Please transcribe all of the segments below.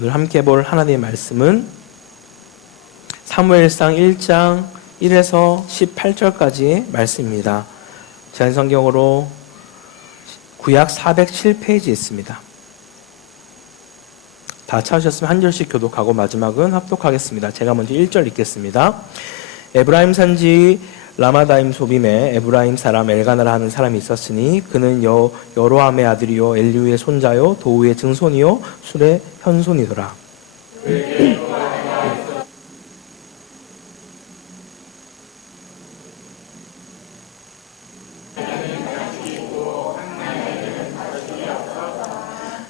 오늘 함께 볼 하나님의 말씀은 사무엘상 1장 1에서 18절까지의 말씀입니다. 제한성경으로 구약 407페이지에 있습니다. 다 찾으셨으면 한 절씩 교독하고 마지막은 합독하겠습니다. 제가 먼저 1절 읽겠습니다. 에브라임 산지 라마다임 소빔에 에브라임 사람 엘가나라 하는 사람이 있었으니 그는 여로함의 아들이요 엘리우의 손자요 도우의 증손이요 술의 현손이더라.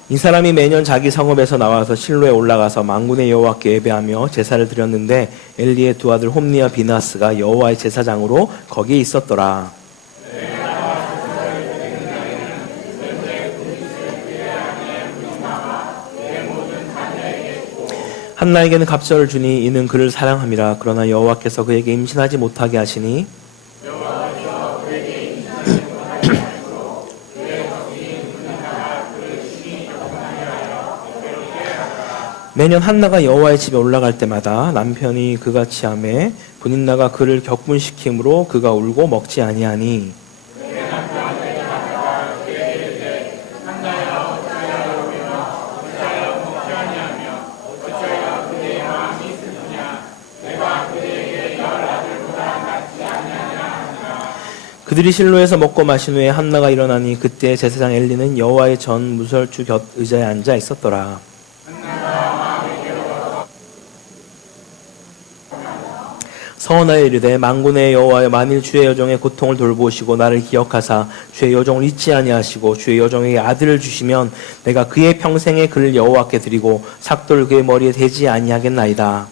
이 사람이 매년 자기 성읍에서 나와서 실로에 올라가서 만군의 여호와께 예배하며 제사를 드렸는데 엘리의 두 아들 홈니와 비나스가 여호와의 제사장으로 거기에 있었더라. 한나에게는 갑절을 주니 이는 그를 사랑함이라. 그러나 여호와께서 그에게 임신하지 못하게 하시니 매년 한나가 여호와의 집에 올라갈 때마다 남편이 그같이 하매 분인나가 그를 격분시킴으로 그가 울고 먹지 아니하니 그들이 실로에서 먹고 마신 후에 한나가 일어나니 그때 제사장 엘리는 여호와의 전 무설주 곁 의자에 앉아 있었더라. 서원하여 이르되 만군의 여호와여 만일 주의 여종의 고통을 돌보시고 나를 기억하사 주의 여종을 잊지 아니하시고 주의 여종에게 아들을 주시면 내가 그의 평생에 그를 여호와께 드리고 삭도를 그의 머리에 대지 아니하겠나이다.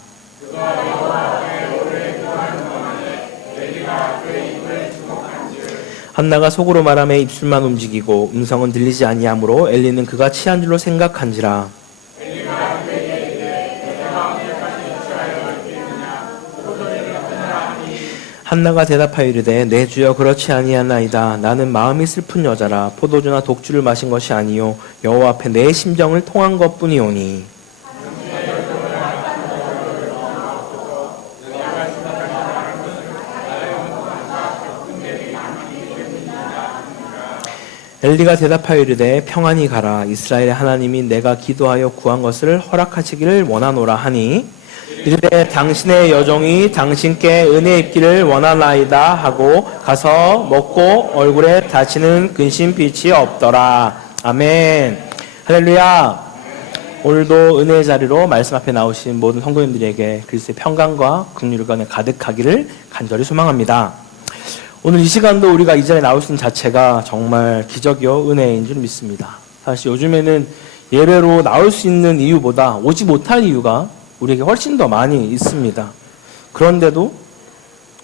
한나가 속으로 말하며 입술만 움직이고 음성은 들리지 아니하므로 엘리는 그가 취한 줄로 생각한지라. 한나가 대답하여 이르되 내 주여 그렇지 아니하나이다. 나는 마음이 슬픈 여자라. 포도주나 독주를 마신 것이 아니요 여호와 앞에 내 심정을 통한 것뿐이오니. 엘리가 대답하여 이르되 평안히 가라. 이스라엘의 하나님이 내가 기도하여 구한 것을 허락하시기를 원하노라 하니 이르되 당신의 여종이 당신께 은혜 입기를 원하나이다 하고 가서 먹고 얼굴에 다시는 근심빛이 없더라. 아멘. 할렐루야. 오늘도 은혜의 자리로 말씀 앞에 나오신 모든 성도님들에게 그리스도의 평강과 긍휼과 가득하기를 간절히 소망합니다. 오늘 이 시간도 우리가 이 자리에 나올 수 있는 자체가 정말 기적이요 은혜인 줄 믿습니다. 사실 요즘에는 예배로 나올 수 있는 이유보다 오지 못할 이유가 우리에게 훨씬 더 많이 있습니다. 그런데도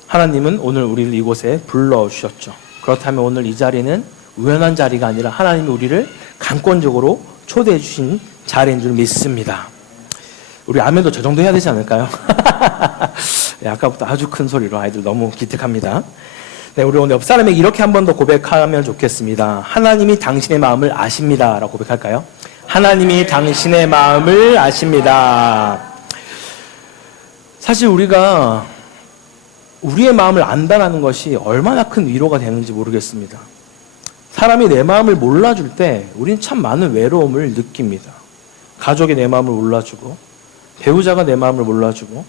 하나님은 오늘 우리를 이곳에 불러주셨죠. 그렇다면 오늘 이 자리는 우연한 자리가 아니라 하나님이 우리를 강권적으로 초대해 주신 자리인 줄 믿습니다. 우리 아멘도 저 정도 해야 되지 않을까요? 네, 아까부터 아주 큰 소리로 아이들 너무 기특합니다. 네, 우리 오늘 옆 사람에게 이렇게 한 번 더 고백하면 좋겠습니다. 하나님이 당신의 마음을 아십니다. 라고 고백할까요? 하나님이 당신의 마음을 아십니다. 사실 우리가 우리의 마음을 안다는 것이 얼마나 큰 위로가 되는지 모르겠습니다. 사람이 내 마음을 몰라줄 때 우리는 참 많은 외로움을 느낍니다. 가족이 내 마음을 몰라주고 배우자가 내 마음을 몰라주고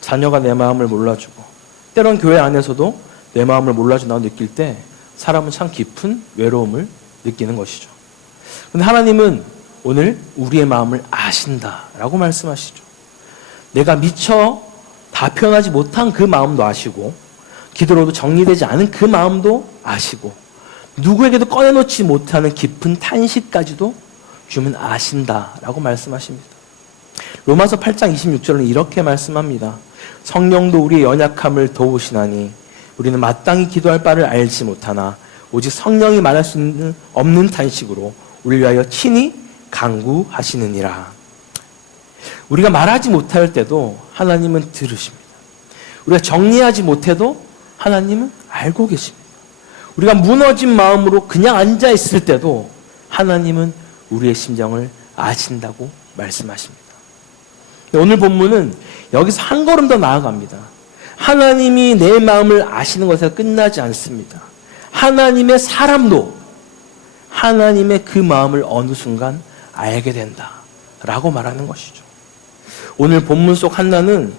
자녀가 내 마음을 몰라주고 때론 교회 안에서도 내 마음을 몰라준다고 느낄 때 사람은 참 깊은 외로움을 느끼는 것이죠. 그런데 하나님은 오늘 우리의 마음을 아신다라고 말씀하시죠. 내가 미처 다 표현하지 못한 그 마음도 아시고 기도로도 정리되지 않은 그 마음도 아시고 누구에게도 꺼내놓지 못하는 깊은 탄식까지도 주님은 아신다라고 말씀하십니다. 로마서 8장 26절은 이렇게 말씀합니다. 성령도 우리의 연약함을 도우시나니 우리는 마땅히 기도할 바를 알지 못하나 오직 성령이 말할 수 없는 탄식으로 우리를 위하여 친히 간구하시느니라. 우리가 말하지 못할 때도 하나님은 들으십니다. 우리가 정리하지 못해도 하나님은 알고 계십니다. 우리가 무너진 마음으로 그냥 앉아 있을 때도 하나님은 우리의 심정을 아신다고 말씀하십니다. 오늘 본문은 여기서 한 걸음 더 나아갑니다. 하나님이 내 마음을 아시는 것에서 끝나지 않습니다. 하나님의 사람도 하나님의 그 마음을 어느 순간 알게 된다라고 말하는 것이죠. 오늘 본문 속 한나는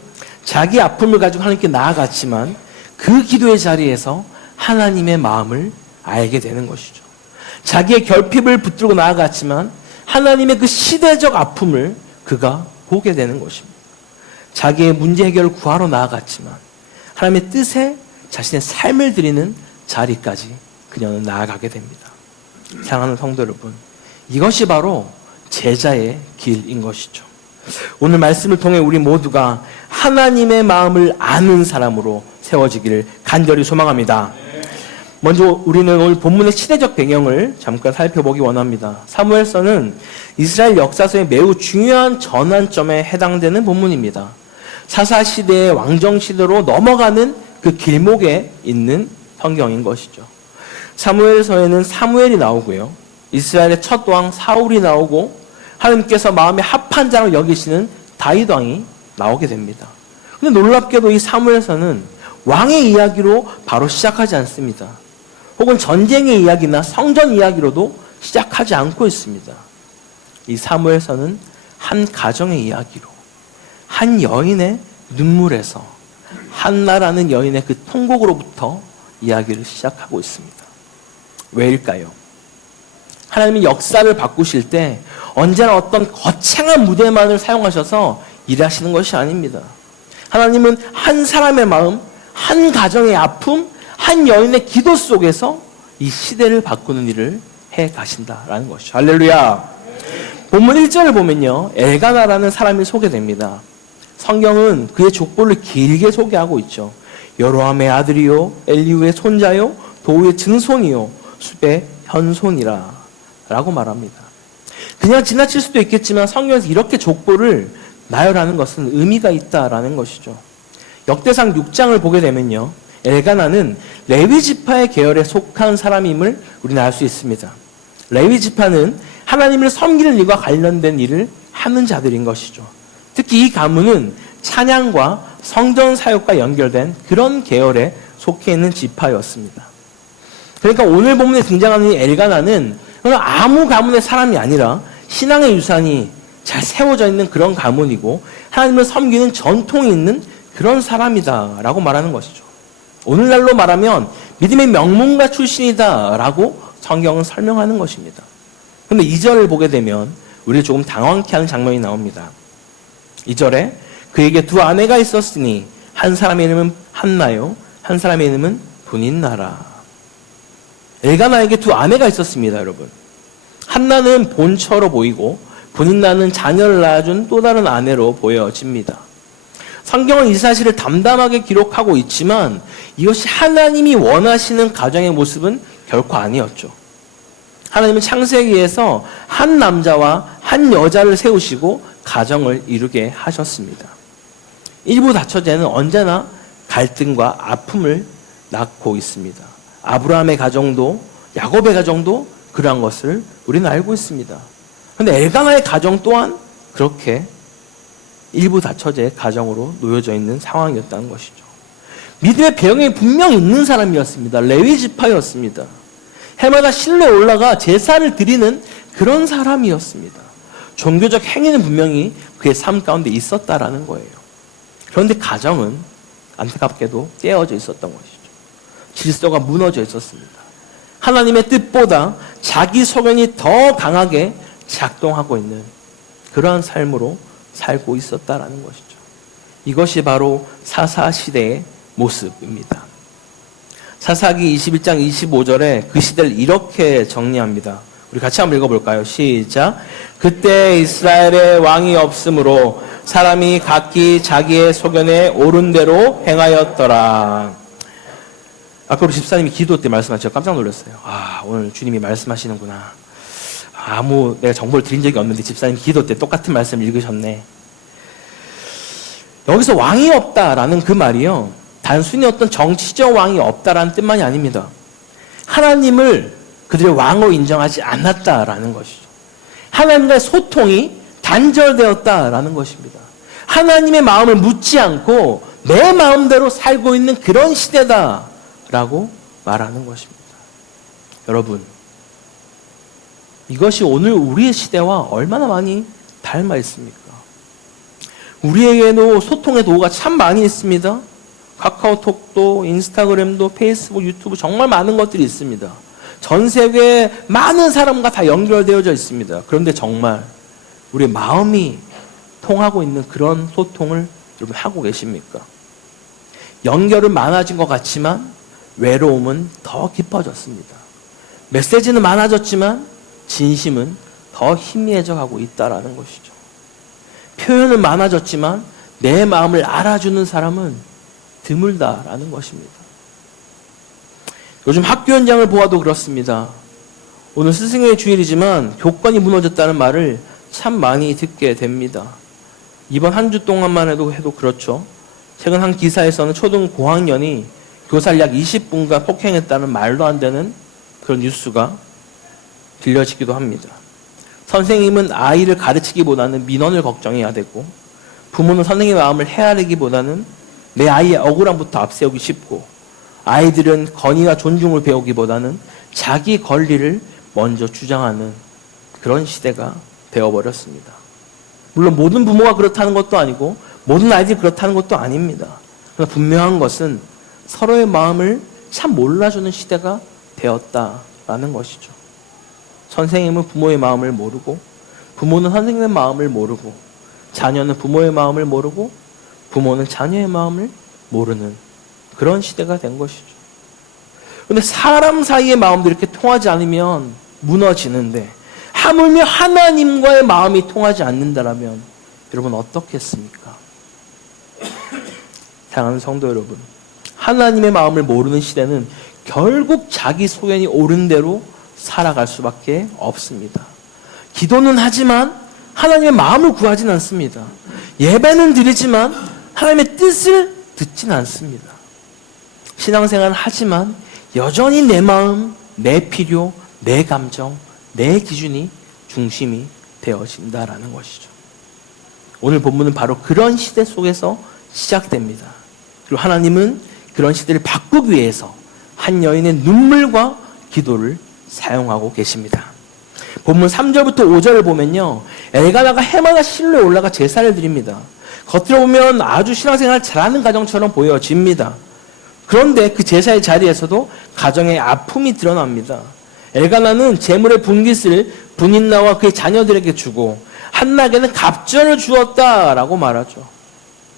자기 아픔을 가지고 하나님께 나아갔지만 그 기도의 자리에서 하나님의 마음을 알게 되는 것이죠. 자기의 결핍을 붙들고 나아갔지만 하나님의 그 시대적 아픔을 그가 보게 되는 것입니다. 자기의 문제 해결을 구하러 나아갔지만 하나님의 뜻에 자신의 삶을 드리는 자리까지 그녀는 나아가게 됩니다. 사랑하는 성도 여러분, 이것이 바로 제자의 길인 것이죠. 오늘 말씀을 통해 우리 모두가 하나님의 마음을 아는 사람으로 세워지기를 간절히 소망합니다. 먼저 우리는 오늘 본문의 시대적 배경을 잠깐 살펴보기 원합니다. 사무엘서는 이스라엘 역사서의 매우 중요한 전환점에 해당되는 본문입니다. 사사시대의 왕정시대로 넘어가는 그 길목에 있는 성경인 것이죠. 사무엘서에는 사무엘이 나오고요. 이스라엘의 첫 왕 사울이 나오고 하나님께서 마음에 합한 자로 여기시는 다윗 왕이 나오게 됩니다. 근데 놀랍게도 이 사무엘서는 왕의 이야기로 바로 시작하지 않습니다. 혹은 전쟁의 이야기나 성전 이야기로도 시작하지 않고 있습니다. 이 사무엘서는 한 가정의 이야기로, 한 여인의 눈물에서, 한나라는 여인의 그 통곡으로부터 이야기를 시작하고 있습니다. 왜일까요? 하나님이 역사를 바꾸실 때 언제나 어떤 거창한 무대만을 사용하셔서 일하시는 것이 아닙니다. 하나님은 한 사람의 마음, 한 가정의 아픔, 한 여인의 기도 속에서 이 시대를 바꾸는 일을 해 가신다라는 것이죠. 할렐루야. 본문 1절을 보면요, 엘가나라는 사람이 소개됩니다. 성경은 그의 족보를 길게 소개하고 있죠. 여로함의 아들이요, 엘리후의 손자요, 도우의 증손이요, 숲의 현손이라 라고 말합니다. 그냥 지나칠 수도 있겠지만 성경에서 이렇게 족보를 나열하는 것은 의미가 있다라는 것이죠. 역대상 6장을 보게 되면요, 엘가나는 레위 지파의 계열에 속한 사람임을 우리는 알 수 있습니다. 레위 지파는 하나님을 섬기는 일과 관련된 일을 하는 자들인 것이죠. 특히 이 가문은 찬양과 성전 사역과 연결된 그런 계열에 속해 있는 지파였습니다. 그러니까 오늘 본문에 등장하는 이 엘가나는 아무 가문의 사람이 아니라 신앙의 유산이 잘 세워져 있는 그런 가문이고 하나님을 섬기는 전통이 있는 그런 사람이다라고 말하는 것이죠. 오늘날로 말하면 믿음의 명문가 출신이다라고 성경은 설명하는 것입니다. 그런데 2절을 보게 되면 우리를 조금 당황케 하는 장면이 나옵니다. 2절에 그에게 두 아내가 있었으니 한 사람의 이름은 한나요, 한 사람의 이름은 분인나라. 엘가나에게 두 아내가 있었습니다, 여러분. 한나는 본처로 보이고 분인나는 자녀를 낳아준 또 다른 아내로 보여집니다. 성경은 이 사실을 담담하게 기록하고 있지만 이것이 하나님이 원하시는 가정의 모습은 결코 아니었죠. 하나님은 창세기에서 한 남자와 한 여자를 세우시고 가정을 이루게 하셨습니다. 일부 다처제는 언제나 갈등과 아픔을 낳고 있습니다. 아브라함의 가정도 야곱의 가정도 그러한 것을 우리는 알고 있습니다. 그런데 엘가나의 가정 또한 그렇게 일부 다처제의 가정으로 놓여져 있는 상황이었다는 것이죠. 믿음의 배경이 분명히 있는 사람이었습니다. 레위 지파였습니다. 해마다 실로에 올라가 제사를 드리는 그런 사람이었습니다. 종교적 행위는 분명히 그의 삶 가운데 있었다라는 거예요. 그런데 가정은 안타깝게도 깨어져 있었던 것이죠. 질서가 무너져 있었습니다. 하나님의 뜻보다 자기 소견이 더 강하게 작동하고 있는 그러한 삶으로 살고 있었다라는 것이죠. 이것이 바로 사사시대의 모습입니다. 사사기 21장 25절에 그 시대를 이렇게 정리합니다. 우리 같이 한번 읽어볼까요? 시작. 그때 이스라엘에 왕이 없으므로 사람이 각기 자기의 소견에 옳은 대로 행하였더라. 아까 우리 집사님이 기도 때 말씀하셔서 깜짝 놀랐어요. 오늘 주님이 말씀하시는구나. 내가 정보를 드린 적이 없는데 집사님 기도 때 똑같은 말씀을 읽으셨네. 여기서 왕이 없다라는 그 말이요, 단순히 어떤 정치적 왕이 없다라는 뜻만이 아닙니다. 하나님을 그들의 왕으로 인정하지 않았다라는 것이죠. 하나님과의 소통이 단절되었다라는 것입니다. 하나님의 마음을 묻지 않고 내 마음대로 살고 있는 그런 시대다라고 말하는 것입니다. 여러분, 이것이 오늘 우리의 시대와 얼마나 많이 닮아 있습니까? 우리에게도 소통의 도구가 참 많이 있습니다. 카카오톡도, 인스타그램도, 페이스북, 유튜브 정말 많은 것들이 있습니다. 전 세계에 많은 사람과 다 연결되어져 있습니다. 그런데 정말 우리의 마음이 통하고 있는 그런 소통을 여러분 하고 계십니까? 연결은 많아진 것 같지만 외로움은 더 깊어졌습니다. 메시지는 많아졌지만 진심은 더 희미해져 가고 있다라는 것이죠. 표현은 많아졌지만 내 마음을 알아주는 사람은 드물다라는 것입니다. 요즘 학교 현장을 보아도 그렇습니다. 오늘 스승의 주일이지만 교권이 무너졌다는 말을 참 많이 듣게 됩니다. 이번 한 주 동안만 해도 그렇죠. 최근 한 기사에서는 초등 고학년이 교사를 약 20분간 폭행했다는 말도 안 되는 그런 뉴스가 들려지기도 합니다. 선생님은 아이를 가르치기보다는 민원을 걱정해야 되고, 부모는 선생님의 마음을 헤아리기보다는 내 아이의 억울함부터 앞세우기 쉽고, 아이들은 건의와 존중을 배우기보다는 자기 권리를 먼저 주장하는 그런 시대가 되어버렸습니다. 물론 모든 부모가 그렇다는 것도 아니고 모든 아이들이 그렇다는 것도 아닙니다. 그러나 분명한 것은 서로의 마음을 참 몰라주는 시대가 되었다라는 것이죠. 선생님은 부모의 마음을 모르고, 부모는 선생님의 마음을 모르고, 자녀는 부모의 마음을 모르고, 부모는 자녀의 마음을 모르는 그런 시대가 된 것이죠. 그런데 사람 사이의 마음도 이렇게 통하지 않으면 무너지는데, 하물며 하나님과의 마음이 통하지 않는다라면 여러분 어떻겠습니까? 사랑하는 성도 여러분, 하나님의 마음을 모르는 시대는 결국 자기 소견이 옳은 대로 살아갈 수밖에 없습니다. 기도는 하지만 하나님의 마음을 구하진 않습니다. 예배는 드리지만 하나님의 뜻을 듣진 않습니다. 신앙생활은 하지만 여전히 내 마음, 내 필요, 내 감정, 내 기준이 중심이 되어진다라는 것이죠. 오늘 본문은 바로 그런 시대 속에서 시작됩니다. 그리고 하나님은 그런 시대를 바꾸기 위해서 한 여인의 눈물과 기도를 사용하고 계십니다. 본문 3절부터 5절을 보면요, 엘가나가 해마다 실로에 올라가 제사를 드립니다. 겉으로 보면 아주 신앙생활 잘하는 가정처럼 보여집니다. 그런데 그 제사의 자리에서도 가정의 아픔이 드러납니다. 엘가나는 재물의 분깃을 분인나와 그의 자녀들에게 주고 한나에게는 갑절을 주었다라고 말하죠.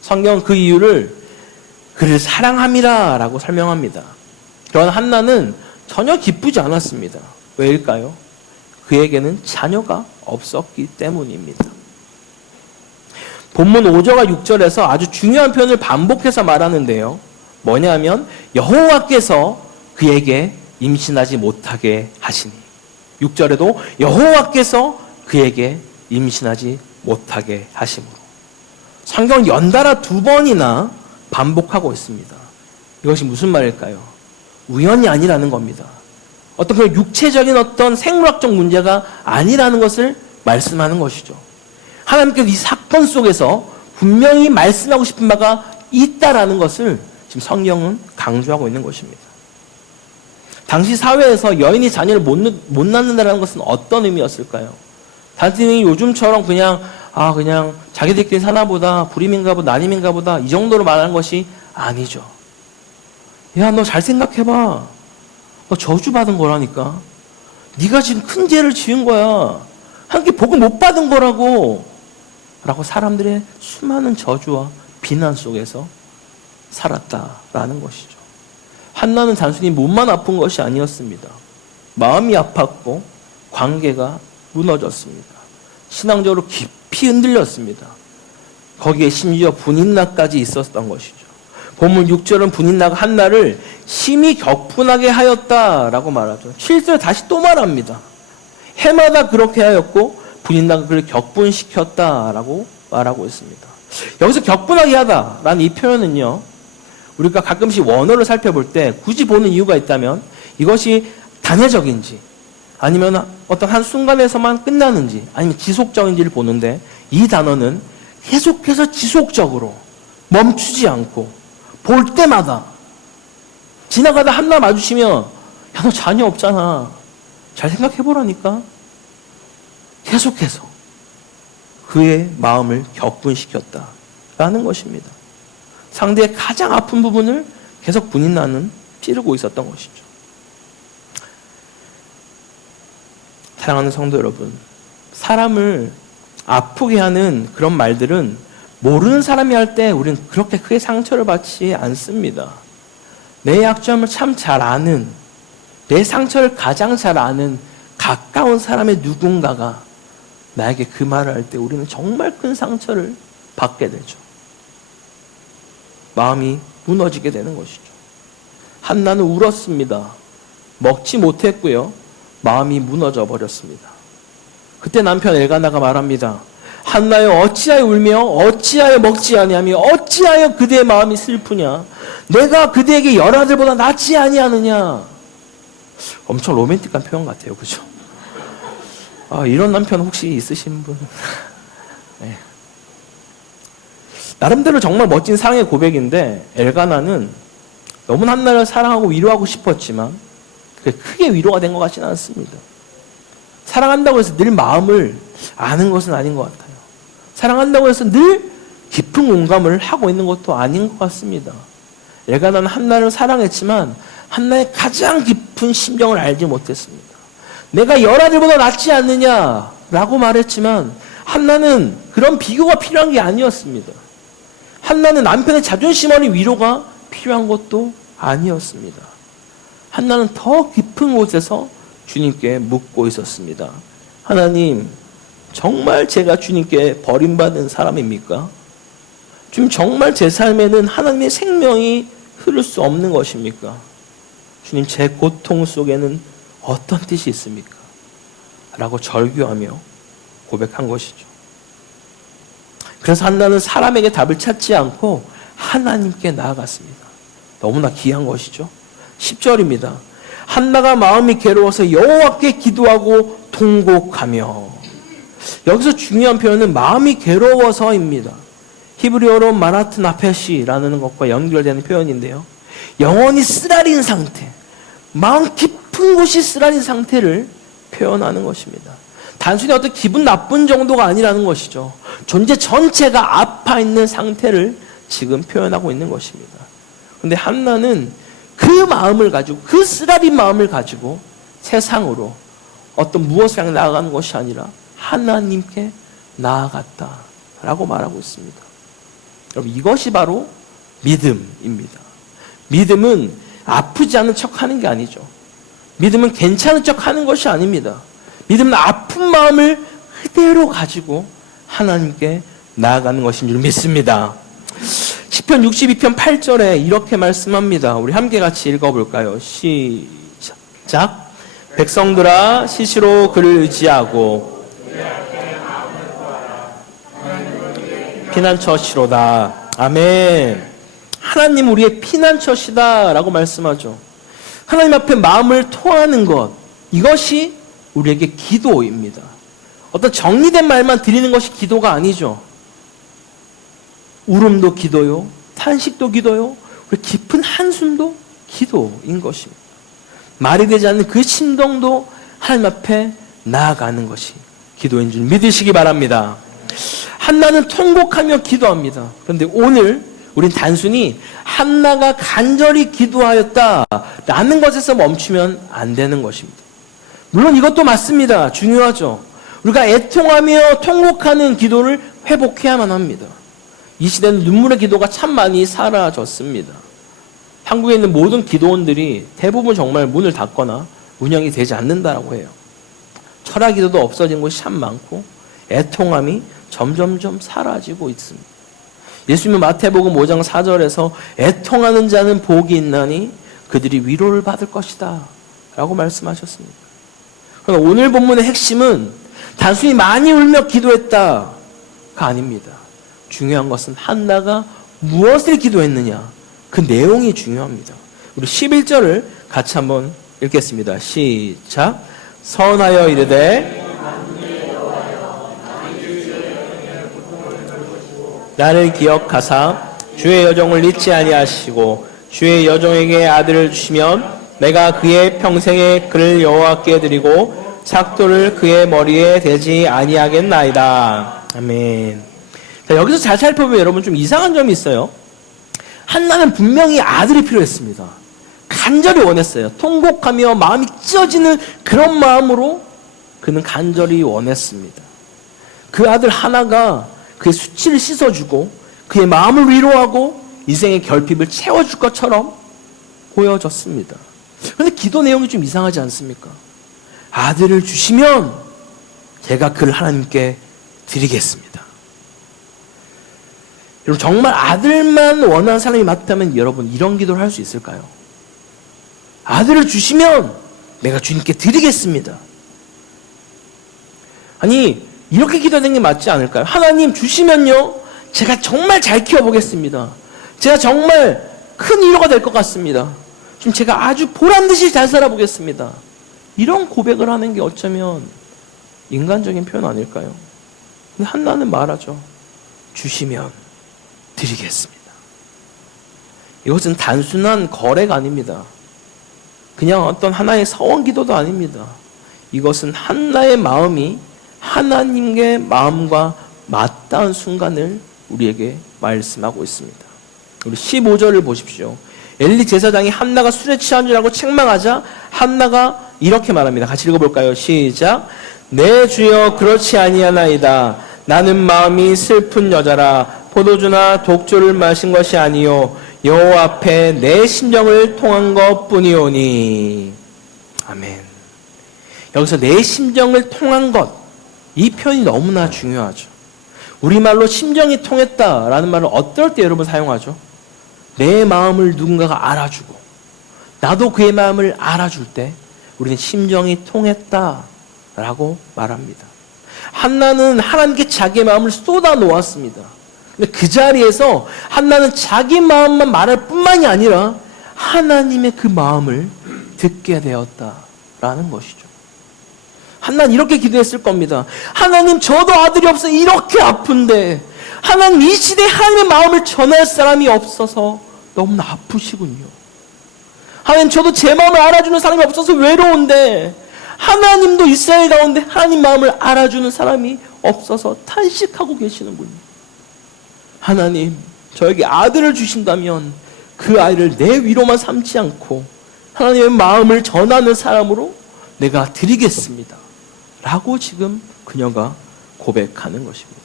성경은 그 이유를 그를 사랑함이라 라고 설명합니다. 그러나 한나는 전혀 기쁘지 않았습니다. 왜일까요? 그에게는 자녀가 없었기 때문입니다. 본문 5절과 6절에서 아주 중요한 표현을 반복해서 말하는데요. 뭐냐면 여호와께서 그에게 임신하지 못하게 하시니, 6절에도 여호와께서 그에게 임신하지 못하게 하심으로. 성경은 연달아 2번이나 반복하고 있습니다. 이것이 무슨 말일까요? 우연이 아니라는 겁니다. 어떤 그런 육체적인 어떤 생물학적 문제가 아니라는 것을 말씀하는 것이죠. 하나님께서 이 사건 속에서 분명히 말씀하고 싶은 바가 있다라는 것을 지금 성경은 강조하고 있는 것입니다. 당시 사회에서 여인이 자녀를 못 낳는다는 것은 어떤 의미였을까요? 단순히 요즘처럼 그냥 자기들끼리 사나보다, 불임인가 보다, 난임인가 보다 이 정도로 말하는 것이 아니죠. 야, 너 잘 생각해봐. 너 저주받은 거라니까. 네가 지금 큰 죄를 지은 거야. 하나님께 복을 못 받은 거라고. 라고 사람들의 수많은 저주와 비난 속에서 살았다라는 것이죠. 한나는 단순히 몸만 아픈 것이 아니었습니다. 마음이 아팠고 관계가 무너졌습니다. 신앙적으로 깊이 흔들렸습니다. 거기에 심지어 분인나까지 있었던 것이죠. 본문 6절은 분인나가 한나를 심히 격분하게 하였다라고 말하죠. 7절 다시 또 말합니다. 해마다 그렇게 하였고 분인나가 그를 격분시켰다라고 말하고 있습니다. 여기서 격분하게 하다라는 이 표현은요, 우리가 가끔씩 원어를 살펴볼 때 굳이 보는 이유가 있다면 이것이 단회적인지 아니면 어떤 한 순간에서만 끝나는지 아니면 지속적인지를 보는데, 이 단어는 계속해서 지속적으로 멈추지 않고 볼 때마다 지나가다 한나 마주치면 야, 너 자녀 없잖아. 잘 생각해보라니까. 계속해서 그의 마음을 격분시켰다라는 것입니다. 상대의 가장 아픈 부분을 계속 분인나는 찌르고 있었던 것이죠. 사랑하는 성도 여러분, 사람을 아프게 하는 그런 말들은 모르는 사람이 할 때 우리는 그렇게 크게 상처를 받지 않습니다. 내 약점을 참 잘 아는, 내 상처를 가장 잘 아는 가까운 사람의 누군가가 나에게 그 말을 할 때 우리는 정말 큰 상처를 받게 되죠. 마음이 무너지게 되는 것이죠. 한나는 울었습니다. 먹지 못했고요. 마음이 무너져 버렸습니다. 그때 남편 엘가나가 말합니다. 한나여 어찌하여 울며 어찌하여 먹지 아니하며 어찌하여 그대의 마음이 슬프냐. 내가 그대에게 열아들보다 낫지 아니하느냐. 엄청 로맨틱한 표현 같아요. 그죠? 이런 남편 혹시 있으신 분? 네. 나름대로 정말 멋진 사랑의 고백인데 엘가나는 너무 한나를 사랑하고 위로하고 싶었지만 그게 크게 위로가 된 것 같지는 않습니다. 사랑한다고 해서 늘 마음을 아는 것은 아닌 것 같아요. 사랑한다고 해서 늘 깊은 공감을 하고 있는 것도 아닌 것 같습니다. 엘가나는 한나를 사랑했지만 한나의 가장 깊은 심정을 알지 못했습니다. 내가 열아들보다 낫지 않느냐라고 말했지만 한나는 그런 비교가 필요한 게 아니었습니다. 한나는 남편의 자존심 어린 위로가 필요한 것도 아니었습니다. 한나는 더 깊은 곳에서 주님께 묻고 있었습니다. 하나님, 정말 제가 주님께 버림받은 사람입니까? 주님, 정말 제 삶에는 하나님의 생명이 흐를 수 없는 것입니까? 주님, 제 고통 속에는 어떤 뜻이 있습니까? 라고 절규하며 고백한 것이죠. 그래서 한나는 사람에게 답을 찾지 않고 하나님께 나아갔습니다. 너무나 귀한 것이죠. 10절입니다. 한나가 마음이 괴로워서 여호와께 기도하고 통곡하며. 여기서 중요한 표현은 마음이 괴로워서입니다. 히브리어로 마라트 나페시라는 것과 연결되는 표현인데요. 영혼이 쓰라린 상태, 마음 깊은 곳이 쓰라린 상태를 표현하는 것입니다. 단순히 어떤 기분 나쁜 정도가 아니라는 것이죠. 존재 전체가 아파 있는 상태를 지금 표현하고 있는 것입니다. 그런데 한나는 그 마음을 가지고, 그 쓰라린 마음을 가지고 세상으로 어떤 무엇을 향해 나아가는 것이 아니라 하나님께 나아갔다라고 말하고 있습니다. 여러분, 이것이 바로 믿음입니다. 믿음은 아프지 않은 척 하는 게 아니죠. 믿음은 괜찮은 척 하는 것이 아닙니다. 믿음은 아픈 마음을 그대로 가지고 하나님께 나아가는 것인 줄 믿습니다. 시편 62편 8절에 이렇게 말씀합니다. 우리 함께 같이 읽어볼까요? 시작. 백성들아, 시시로 그를 의지하고 피난처시로다. 아멘. 하나님 우리의 피난처시다 라고 말씀하죠. 하나님 앞에 마음을 토하는 것, 이것이 우리에게 기도입니다. 어떤 정리된 말만 드리는 것이 기도가 아니죠. 울음도 기도요, 탄식도 기도요, 깊은 한숨도 기도인 것입니다. 말이 되지 않는 그 심정도 하나님 앞에 나아가는 것이 기도인 줄 믿으시기 바랍니다. 한나는 통곡하며 기도합니다. 그런데 오늘 우린 단순히 한나가 간절히 기도하였다라는 것에서 멈추면 안 되는 것입니다. 물론 이것도 맞습니다. 중요하죠. 우리가 애통하며 통곡하는 기도를 회복해야만 합니다. 이 시대는 눈물의 기도가 참 많이 사라졌습니다. 한국에 있는 모든 기도원들이 대부분 정말 문을 닫거나 운영이 되지 않는다라고 해요. 철학 기도도 없어진 곳이 참 많고 애통함이 점점점 사라지고 있습니다. 예수님은 마태복음 5장 4절에서 애통하는 자는 복이 있나니 그들이 위로를 받을 것이다 라고 말씀하셨습니다. 그러나 오늘 본문의 핵심은 단순히 많이 울며 기도했다가 아닙니다. 중요한 것은 한나가 무엇을 기도했느냐, 그 내용이 중요합니다. 우리 11절을 같이 한번 읽겠습니다. 시작. 선하여 이르되 나를 기억하사 주의 여종을 잊지 아니하시고 주의 여종에게 아들을 주시면 내가 그의 평생에 그를 여호와께 드리고 삭도를 그의 머리에 대지 아니하겠나이다. 아멘. 자, 여기서 잘 살펴보면 여러분 좀 이상한 점이 있어요. 한나는 분명히 아들이 필요했습니다. 간절히 원했어요. 통곡하며 마음이 찢어지는 그런 마음으로 그는 간절히 원했습니다. 그 아들 하나가 그의 수치를 씻어주고 그의 마음을 위로하고 인생의 결핍을 채워줄 것처럼 보여졌습니다. 그런데 기도 내용이 좀 이상하지 않습니까? 아들을 주시면 제가 그를 하나님께 드리겠습니다. 여러분, 정말 아들만 원하는 사람이 맞다면 여러분 이런 기도를 할 수 있을까요? 아들을 주시면 내가 주님께 드리겠습니다. 아니, 이렇게 기도하는 게 맞지 않을까요? 하나님 주시면요, 제가 정말 잘 키워보겠습니다. 제가 정말 큰 위로가 될 것 같습니다. 좀 제가 아주 보란듯이 잘 살아보겠습니다. 이런 고백을 하는 게 어쩌면 인간적인 표현 아닐까요? 근데 한나는 말하죠. 주시면 드리겠습니다. 이것은 단순한 거래가 아닙니다. 그냥 어떤 하나의 서원 기도도 아닙니다. 이것은 한나의 마음이 하나님의 마음과 맞닿은 순간을 우리에게 말씀하고 있습니다. 우리 15절을 보십시오. 엘리 제사장이 한나가 술에 취한 줄 알고 책망하자 한나가 이렇게 말합니다. 같이 읽어볼까요? 시작. 내 주여 그렇지 아니하나이다. 나는 마음이 슬픈 여자라. 포도주나 독주를 마신 것이 아니요 여호와 앞에 내 심정을 통한 것뿐이오니. 아멘. 여기서 내 심정을 통한 것, 이 표현이 너무나 중요하죠. 우리말로 심정이 통했다라는 말을 어떨 때 여러분 사용하죠? 내 마음을 누군가가 알아주고 나도 그의 마음을 알아줄 때 우리는 심정이 통했다라고 말합니다. 한나는 하나님께 자기의 마음을 쏟아 놓았습니다. 근데 그 자리에서 한나는 자기 마음만 말할 뿐만이 아니라 하나님의 그 마음을 듣게 되었다라는 것이죠. 한나는 이렇게 기도했을 겁니다. 하나님, 저도 아들이 없어 이렇게 아픈데 하나님, 이 시대에 하나님의 마음을 전할 사람이 없어서 너무나 아프시군요. 하나님, 저도 제 마음을 알아주는 사람이 없어서 외로운데 하나님도 이스라엘 가운데 하나님 마음을 알아주는 사람이 없어서 탄식하고 계시는군요. 하나님, 저에게 아들을 주신다면 그 아이를 내 위로만 삼지 않고 하나님의 마음을 전하는 사람으로 내가 드리겠습니다. 라고 지금 그녀가 고백하는 것입니다.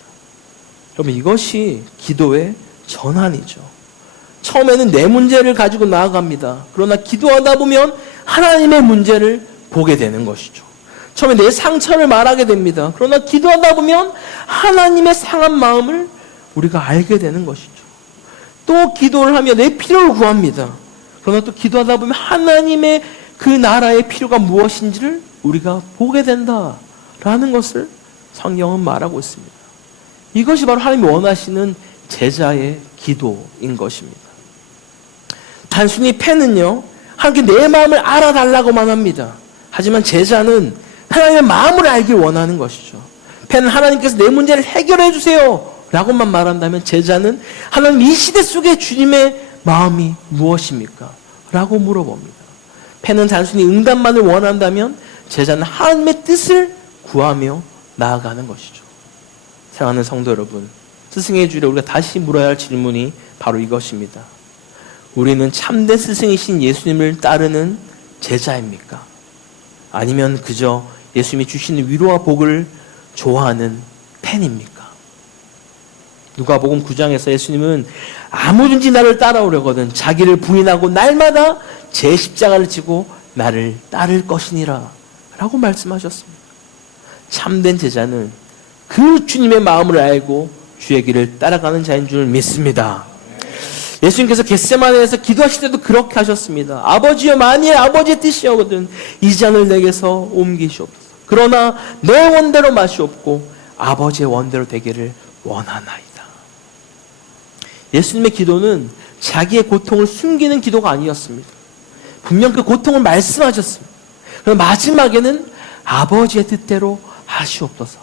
여러분, 이것이 기도의 전환이죠. 처음에는 내 문제를 가지고 나아갑니다. 그러나 기도하다 보면 하나님의 문제를 보게 되는 것이죠. 처음에 내 상처를 말하게 됩니다. 그러나 기도하다 보면 하나님의 상한 마음을 우리가 알게 되는 것이죠. 또 기도를 하며 내 필요를 구합니다. 그러나 또 기도하다 보면 하나님의 그 나라의 필요가 무엇인지를 우리가 보게 된다라는 것을 성경은 말하고 있습니다. 이것이 바로 하나님이 원하시는 제자의 기도인 것입니다. 단순히 팬은요, 하나님께 내 마음을 알아달라고만 합니다. 하지만 제자는 하나님의 마음을 알길 원하는 것이죠. 팬은 하나님께서 내 문제를 해결해 주세요 라고만 말한다면, 제자는 하나님, 이 시대 속에 주님의 마음이 무엇입니까? 라고 물어봅니다. 팬은 단순히 응답만을 원한다면, 제자는 하나님의 뜻을 구하며 나아가는 것이죠. 사랑하는 성도 여러분, 스승의 주일에 우리가 다시 물어야 할 질문이 바로 이것입니다. 우리는 참된 스승이신 예수님을 따르는 제자입니까? 아니면 그저 예수님이 주시는 위로와 복을 좋아하는 팬입니까? 누가복음 9장에서 예수님은 아무든지 나를 따라오려거든 자기를 부인하고 날마다 제 십자가를 지고 나를 따를 것이니라 라고 말씀하셨습니다. 참된 제자는 그 주님의 마음을 알고 주의 길을 따라가는 자인 줄 믿습니다. 예수님께서 겟세마네에서 기도하실 때도 그렇게 하셨습니다. 아버지여, 만일 아버지의 뜻이오거든 이 잔을 내게서 옮기시옵소서. 그러나 내 원대로 마시옵고 아버지의 원대로 되기를 원하나이다. 예수님의 기도는 자기의 고통을 숨기는 기도가 아니었습니다. 분명 그 고통을 말씀하셨습니다. 그럼 마지막에는 아버지의 뜻대로 하시옵소서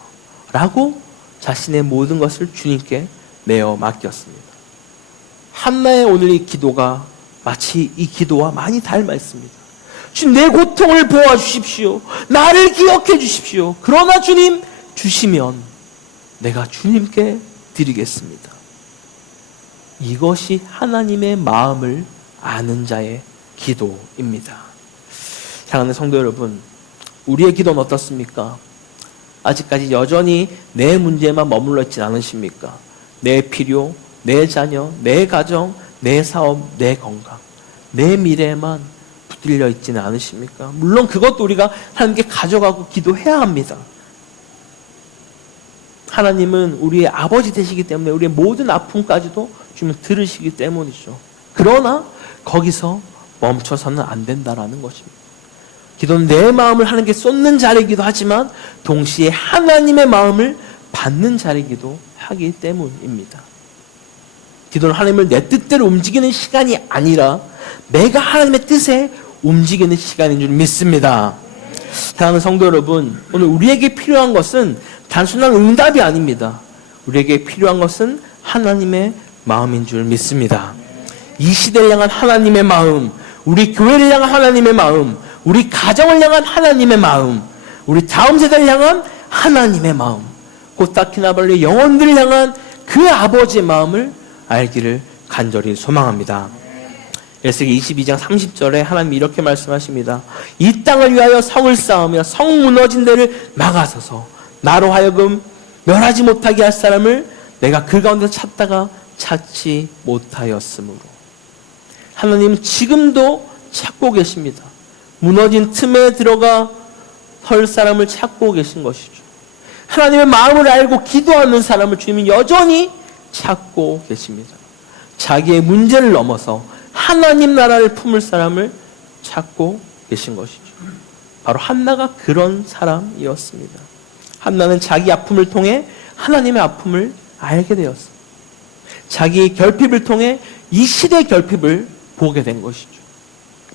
라고 자신의 모든 것을 주님께 내어 맡겼습니다. 한나의 오늘 이 기도가 마치 이 기도와 많이 닮아 있습니다. 주님, 내 고통을 보아주십시오. 나를 기억해 주십시오. 그러나 주님, 주시면 내가 주님께 드리겠습니다. 이것이 하나님의 마음을 아는 자의 기도입니다. 사랑하는 성도 여러분, 우리의 기도는 어떻습니까? 아직까지 여전히 내 문제만 머물러 있지 않으십니까? 내 필요, 내 자녀, 내 가정, 내 사업, 내 건강, 내 미래에만 붙들려 있지는 않으십니까? 물론 그것도 우리가 하나님께 가져가고 기도해야 합니다. 하나님은 우리의 아버지 되시기 때문에 우리의 모든 아픔까지도 주님 들으시기 때문이죠. 그러나 거기서 멈춰서는 안 된다라는 것입니다. 기도는 내 마음을 하나님께 쏟는 자리이기도 하지만 동시에 하나님의 마음을 받는 자리이기도 하기 때문입니다. 기도는 하나님을 내 뜻대로 움직이는 시간이 아니라 내가 하나님의 뜻에 움직이는 시간인 줄 믿습니다. 사랑하는 성도 여러분, 오늘 우리에게 필요한 것은 단순한 응답이 아닙니다. 우리에게 필요한 것은 하나님의 마음인 줄 믿습니다. 이 시대를 향한 하나님의 마음, 우리 교회를 향한 하나님의 마음, 우리 가정을 향한 하나님의 마음, 우리 다음 세대를 향한 하나님의 마음, 고타키나발루의 영혼들을 향한 그 아버지의 마음을 알기를 간절히 소망합니다. 에스겔 22장 30절에 하나님이 이렇게 말씀하십니다. 이 땅을 위하여 성을 쌓으며 성 무너진 데를 막아서서 나로 하여금 멸하지 못하게 할 사람을 내가 그 가운데서 찾다가 찾지 못하였으므로. 하나님은 지금도 찾고 계십니다. 무너진 틈에 들어가 설 사람을 찾고 계신 것이죠. 하나님의 마음을 알고 기도하는 사람을 주님은 여전히 찾고 계십니다. 자기의 문제를 넘어서 하나님 나라를 품을 사람을 찾고 계신 것이죠. 바로 한나가 그런 사람이었습니다. 한나는 자기 아픔을 통해 하나님의 아픔을 알게 되었습니다. 자기 결핍을 통해 이 시대의 결핍을 보게 된 것이죠.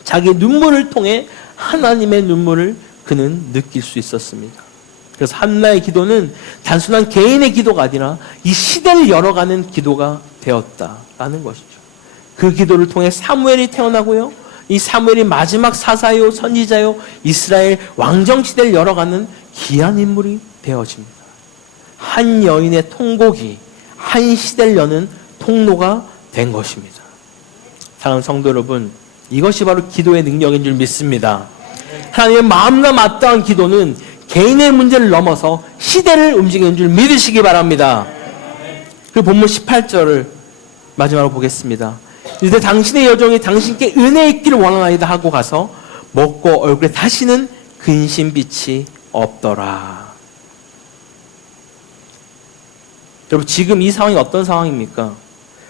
자기 눈물을 통해 하나님의 눈물을 그는 느낄 수 있었습니다. 그래서 한나의 기도는 단순한 개인의 기도가 아니라 이 시대를 열어가는 기도가 되었다라는 것이죠. 그 기도를 통해 사무엘이 태어나고요. 이 사무엘이 마지막 사사요, 선지자요, 이스라엘 왕정시대를 열어가는 귀한 인물이 되어집니다. 한 여인의 통곡이 한 시대를 여는 통로가 된 것입니다. 사랑하는 성도 여러분, 이것이 바로 기도의 능력인 줄 믿습니다. 하나님의 마음과 맞닿은 기도는 개인의 문제를 넘어서 시대를 움직이는 줄 믿으시기 바랍니다. 그 본문 18절을 마지막으로 보겠습니다. 이제 당신의 여종이 당신께 은혜 있기를 원하나이다 하고 가서 먹고 얼굴에 다시는 근심빛이 없더라. 여러분, 지금 이 상황이 어떤 상황입니까?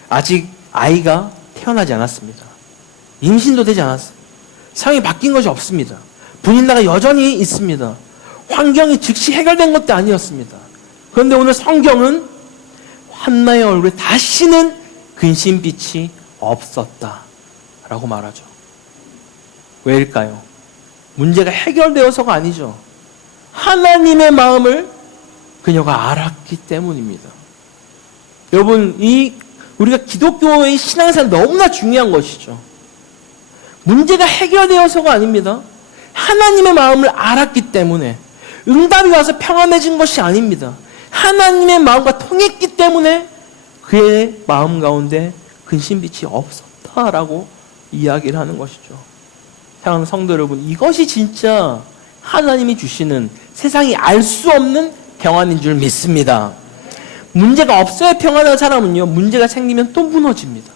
아직 아이가 태어나지 않았습니다. 임신도 되지 않았어요. 상황이 바뀐 것이 없습니다. 분인나가 여전히 있습니다. 환경이 즉시 해결된 것도 아니었습니다. 그런데 오늘 성경은 한나의 얼굴에 다시는 근심빛이 없었다라고 말하죠. 왜일까요? 문제가 해결되어서가 아니죠. 하나님의 마음을 그녀가 알았기 때문입니다. 여러분, 우리가 기독교의 신앙생활 너무나 중요한 것이죠. 문제가 해결되어서가 아닙니다. 하나님의 마음을 알았기 때문에 응답이 와서 평안해진 것이 아닙니다. 하나님의 마음과 통했기 때문에 그의 마음 가운데 근심빛이 없었다라고 이야기를 하는 것이죠. 사랑하는 성도 여러분, 이것이 진짜 하나님이 주시는 세상이 알 수 없는 평안인 줄 믿습니다. 문제가 없어야 평안한 사람은요, 문제가 생기면 또 무너집니다.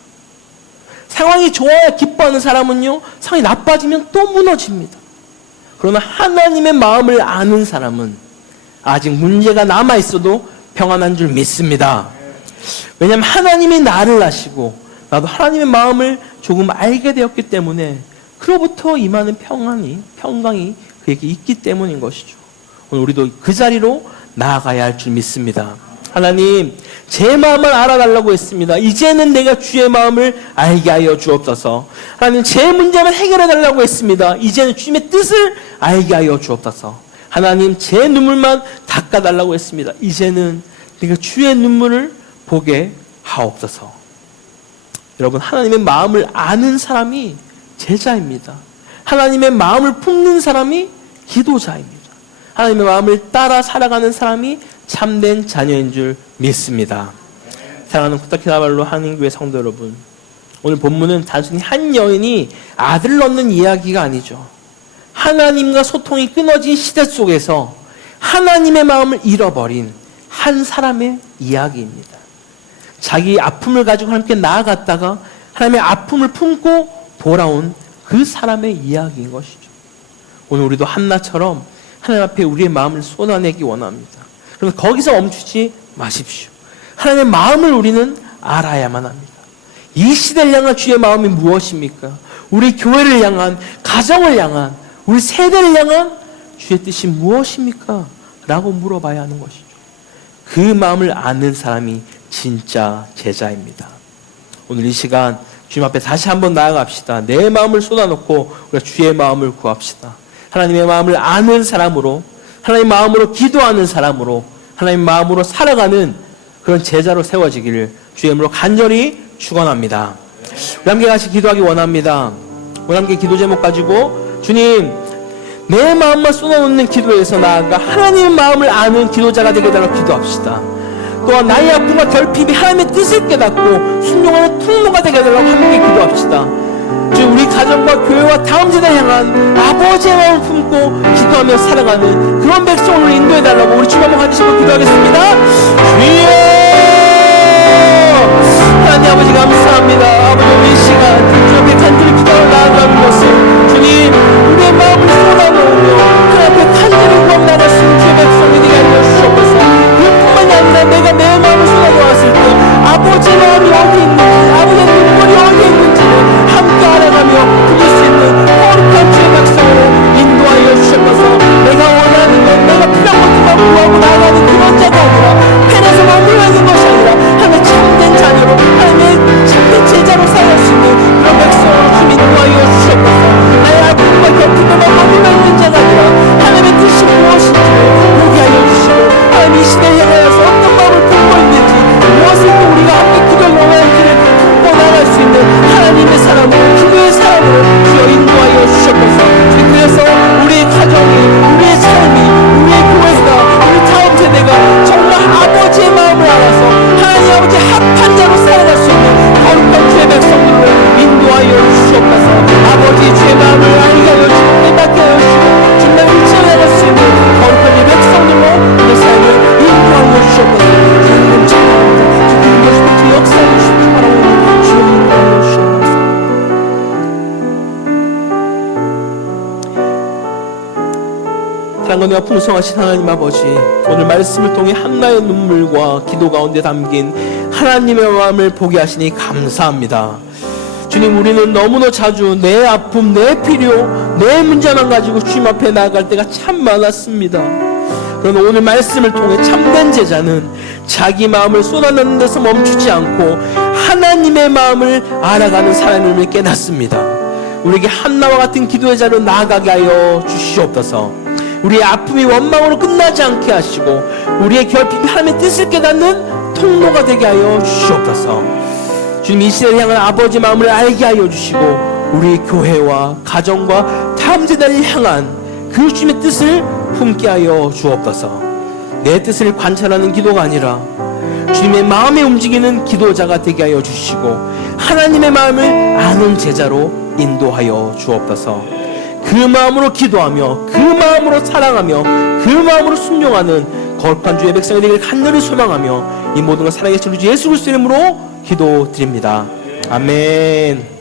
상황이 좋아야 기뻐하는 사람은요, 상황이 나빠지면 또 무너집니다. 그러나 하나님의 마음을 아는 사람은 아직 문제가 남아있어도 평안한 줄 믿습니다. 왜냐하면 하나님이 나를 아시고 나도 하나님의 마음을 조금 알게 되었기 때문에 그로부터 임하는 평강이 그에게 있기 때문인 것이죠. 오늘 우리도 그 자리로 나아가야 할 줄 믿습니다. 하나님, 제 마음을 알아달라고 했습니다. 이제는 내가 주의 마음을 알게 하여 주옵소서. 하나님, 제 문제만 해결해달라고 했습니다. 이제는 주님의 뜻을 알게 하여 주옵소서. 하나님, 제 눈물만 닦아달라고 했습니다. 이제는 내가 주의 눈물을 보게 하옵소서. 여러분, 하나님의 마음을 아는 사람이 제자입니다. 하나님의 마음을 품는 사람이 기도자입니다. 하나님의 마음을 따라 살아가는 사람이 참된 자녀인 줄 믿습니다. 사랑하는 코타키나발루 한인교회 성도 여러분, 오늘 본문은 단순히 한 여인이 아들을 얻는 이야기가 아니죠. 하나님과 소통이 끊어진 시대 속에서 하나님의 마음을 잃어버린 한 사람의 이야기입니다. 자기 아픔을 가지고 하나님께 나아갔다가 하나님의 아픔을 품고 돌아온 그 사람의 이야기인 것이죠. 오늘 우리도 한나처럼 하나님 앞에 우리의 마음을 쏟아내기 원합니다. 그러면 거기서 멈추지 마십시오. 하나님의 마음을 우리는 알아야만 합니다. 이 시대를 향한 주의 마음이 무엇입니까? 우리 교회를 향한, 가정을 향한, 우리 세대를 향한 주의 뜻이 무엇입니까? 라고 물어봐야 하는 것이죠. 그 마음을 아는 사람이 진짜 제자입니다. 오늘 이 시간 주님 앞에 다시 한번 나아갑시다. 내 마음을 쏟아놓고 우리가 주의 마음을 구합시다. 하나님의 마음을 아는 사람으로, 하나님의 마음으로 기도하는 사람으로, 하나님의 마음으로 살아가는 그런 제자로 세워지기를 주의 이름으로 간절히 축원합니다. 우리 함께 같이 기도하기 원합니다. 우리 함께 기도 제목 가지고 주님, 내 마음만 쏟아놓는 기도에서 나아가 하나님의 마음을 아는 기도자가 되게 해달라고 기도합시다. 또한 나의 아픔과 결핍이 하나님의 뜻을 깨닫고 순종하는 통로가 되게 해달라고 함께 기도합시다. 주님, 우리 가정과 교회와 다음 세대를 향한 아버지의 마음을 품고 기도하며 살아가는 그런 백성을 인도해달라고 우리 주님 한번 가지시고 기도하겠습니다. 주여! 하나님 아버지 감사합니다. 아버지, 우리 이 시간 주 앞에 간절히 기도하러 나아가는 것을 주님, 우리의 마음을 쏟아놓으며 하나님 앞에 간절히 구하며 나갈 수 있는 주의 백성이 되게 하여 주옵소서. 그뿐만이 아니라 내가 내 마음을 쏟아놓았을 때 아버지의 마음이 어디 있는지, 아버지의 눈물이 어디 있는지를 함께 알아가며 부를 수 있는 거룩한 주의 백성으로 인도하여 주옵소서. 내가 원하는 것, 내가 필요한 것들만 구하고 나아가는 그런 자가 아니라 펜에서 머물러 있는 것이 아니라 하나님의 참된 자녀로, 하나님의 참된 제자로 살아갈 수 있는 그런 백성으로 주 인도하여 주옵소서. 나의 아픔과 결핍에만 머물러 있는 자가 아니라 하나님의 뜻이 무엇인지를 보게 하여 주시고, 하나님 이 시대를 향하여서 어떤 마음을 품고 있는지, 무엇을 또 우리가 함께 기도를 원하는지를 품고 나갈 수 있는 하나님의 사람으로, 기도의 사람으로 주여 인도하여 주옵소서. 그래서 우리의 가정이, 우리의 삶이, 우리의 교회가, 우리 다음 세대가 정말 아버지의 마음을 알아서 하나님 아버지 합한 자로 살아갈 수 있는 거룩한 주의 백성들로 인도하여 주시옵소서. 아버지 주의 마음을 알게 하여 주시고 깨닫게 하여 주시고 정말 일치하게 하실 수 있는 거룩한 주의 백성들로 우리 삶을 인도하여 주시옵소서. 주님 찬양합니다. 주님 것이 주 역사해 주시기 바라오니 주여 인도하여 주시옵소서. 사랑과 풍성하신 하나님 아버지, 오늘 말씀을 통해 한나의 눈물과 기도 가운데 담긴 하나님의 마음을 보게 하시니 감사합니다. 주님, 우리는 너무나 자주 내 아픔, 내 필요, 내 문제만 가지고 주님 앞에 나아갈 때가 참 많았습니다. 그러나 오늘 말씀을 통해 참된 제자는 자기 마음을 쏟아내는 데서 멈추지 않고 하나님의 마음을 알아가는 사람임을 깨닫습니다. 우리에게 한나와 같은 기도의 자로 나아가게 하여 주시옵소서. 우리의 아픔이 원망으로 끝나지 않게 하시고 우리의 결핍이 하나님의 뜻을 깨닫는 통로가 되게 하여 주시옵소서. 주님, 이 시대를 향한 아버지 마음을 알게 하여 주시고 우리 교회와 가정과 다음 세대를 향한 그 주님의 뜻을 품게 하여 주옵소서. 내 뜻을 관찰하는 기도가 아니라 주님의 마음에 움직이는 기도자가 되게 하여 주시고 하나님의 마음을 아는 제자로 인도하여 주옵소서. 그 마음으로 기도하며 그 마음으로 사랑하며 그 마음으로 순종하는 거룩한 주의 백성이 되기를 간절히 소망하며 이 모든 걸 살아계신 우리 예수 그리스도의 이름으로 기도드립니다. 아멘.